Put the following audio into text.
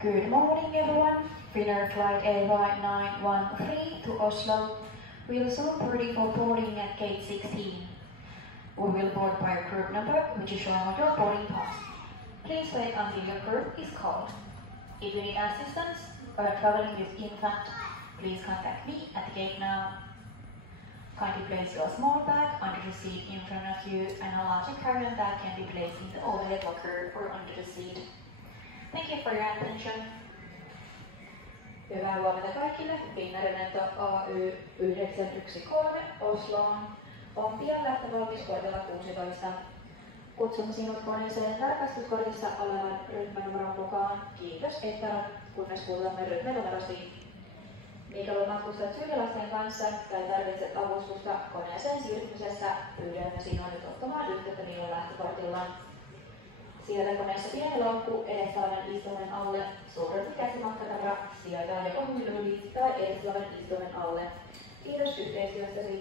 Good morning everyone. Finnair flight AY913 to Oslo will soon ready for boarding at gate 16. We will board by your group number, which is shown on your boarding pass. Please wait until your group is called. If you need assistance or are traveling with infant, please contact me at the gate now. Kindly place your small bag under the seat in front of you, and a larger carry-on bag can be placed in the overhead locker or under the seat. Thank you for your attention. Hyvää huomenta kaikille. Finnairin lento AY 913 Osloon on pian lähtövalmis kortilla 16. Kutsumme sinut koneeseen tarkastuskortissa olevan ryhmänumeron mukaan. Kiitos, että kunnes kuulemme ryhmänumerosi. Mikäli matkustat syyrialaisten kanssa tai tarvitset avustusta koneeseen siirtymisessä, pyydämme sinua nyt ottamaan yhteyttä niillä lähtökortilla. Siellä koneessa pieni laukku edessä olevan istuimen alle, suurempi käsimatkatavara sijoitetaan joko hyllyyn tai edessä olevan istuimen alle. Kiitos yhteistyöstäsi.